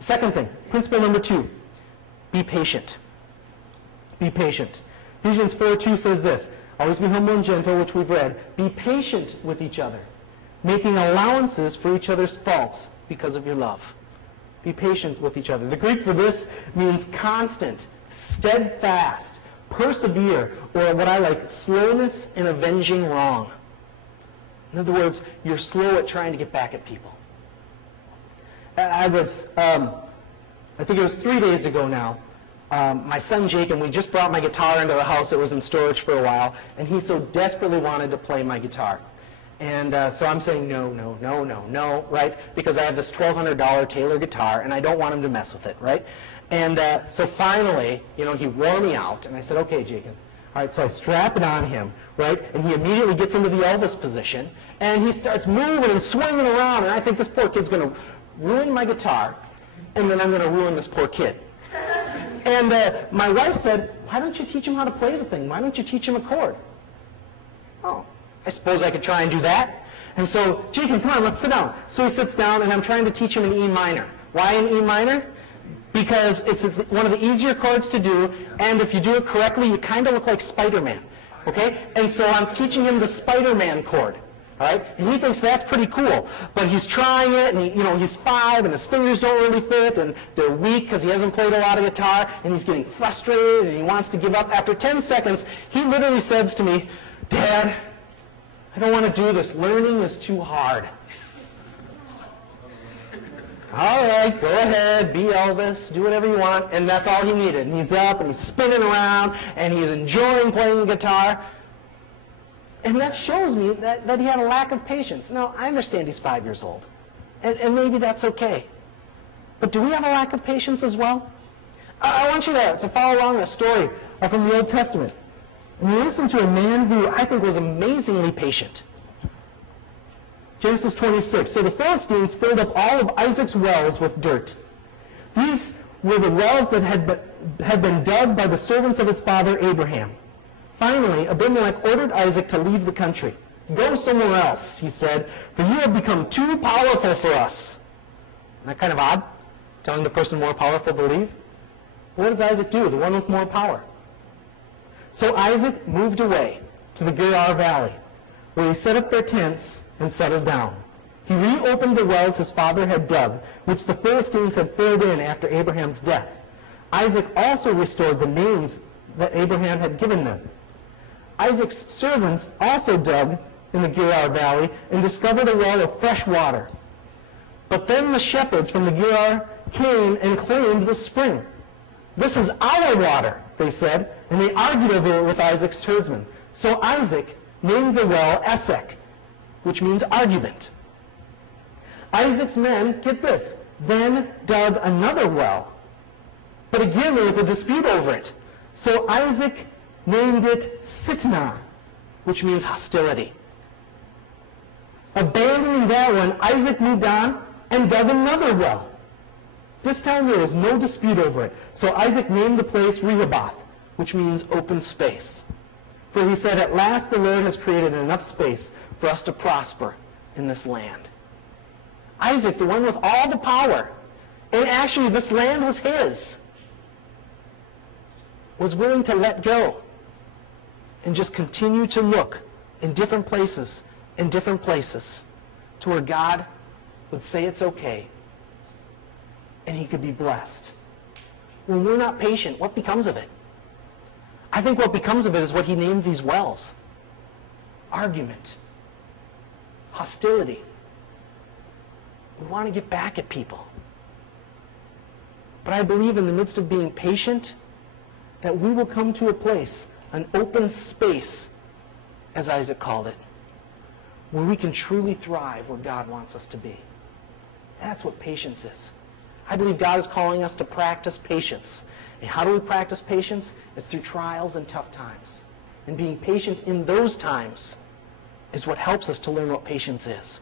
Second thing, principle number 2, be patient. Be patient. Ephesians 4:2 says this, always be humble and gentle, which we've read. Be patient with each other, making allowances for each other's faults because of your love. Be patient with each other. The Greek for this means constant, steadfast, persevere, or what I like, slowness in avenging wrong. In other words, you're slow at trying to get back at people. I think it was 3 days ago now, my son Jake, and we just brought my guitar into the house. It was in storage for a while, and he so desperately wanted to play my guitar. And so I'm saying, no, right? Because I have this $1,200 Taylor guitar, and I don't want him to mess with it, right? And so finally, he wore me out, and I said, okay, Jacob. All right, so I strap it on him, right? And he immediately gets into the Elvis position, and he starts moving and swinging around, and I think this poor kid's going to ruin my guitar, and then I'm going to ruin this poor kid. And my wife said, why don't you teach him how to play the thing? Why don't you teach him a chord? Oh, I suppose I could try and do that. And so, Jacob, come on, let's sit down. So he sits down, and I'm trying to teach him an E minor. Why an E minor? Because it's one of the easier chords to do, and if you do it correctly, you kind of look like Spider-Man. Okay? And so I'm teaching him the Spider-Man chord. All right? And he thinks that's pretty cool. But he's trying it, and he's 5, and his fingers don't really fit, and they're weak because he hasn't played a lot of guitar, and he's getting frustrated, and he wants to give up. After 10 seconds, he literally says to me, Dad, I don't want to do this. Learning is too hard. All right, go ahead, be Elvis, do whatever you want. And that's all he needed. And he's up, and he's spinning around, and he's enjoying playing the guitar. And that shows me that he had a lack of patience. Now, I understand he's 5 years old, and maybe that's okay. But do we have a lack of patience as well? I want you to follow along a story from the Old Testament. And you listen to a man who I think was amazingly patient. Genesis 26. So the Philistines filled up all of Isaac's wells with dirt. These were the wells that had been dug by the servants of his father Abraham. Finally, Abimelech ordered Isaac to leave the country. Go somewhere else, he said, for you have become too powerful for us. Isn't that kind of odd? Telling the person more powerful to leave? What does Isaac do, the one with more power? So Isaac moved away to the Gerar Valley, where he set up their tents and settled down. He reopened the wells his father had dug, which the Philistines had filled in after Abraham's death. Isaac also restored the names that Abraham had given them. Isaac's servants also dug in the Gerar Valley and discovered a well of fresh water. But then the shepherds from the Gerar came and claimed the spring. This is our water, they said, and they argued over it with Isaac's herdsmen. So Isaac named the well Esek, which means argument. Isaac's men, get this, then dug another well. But again, there was a dispute over it. So Isaac named it Sitnah, which means hostility. Abandoning that one, Isaac moved on and dug another well. This time there was no dispute over it. So Isaac named the place Rehoboth, which means open space. For he said, at last the Lord has created enough space for us to prosper in this land. Isaac, the one with all the power, and actually this land was his, was willing to let go and just continue to look in different places to where God would say it's okay and he could be blessed. When we're not patient, what becomes of it? I think what becomes of it is what he named these wells. Argument. Hostility. We want to get back at people. But I believe in the midst of being patient that we will come to a place, an open space, as Isaac called it, where we can truly thrive where God wants us to be. That's what patience is. I believe God is calling us to practice patience. And how do we practice patience? It's through trials and tough times. And being patient in those times is what helps us to learn what patience is.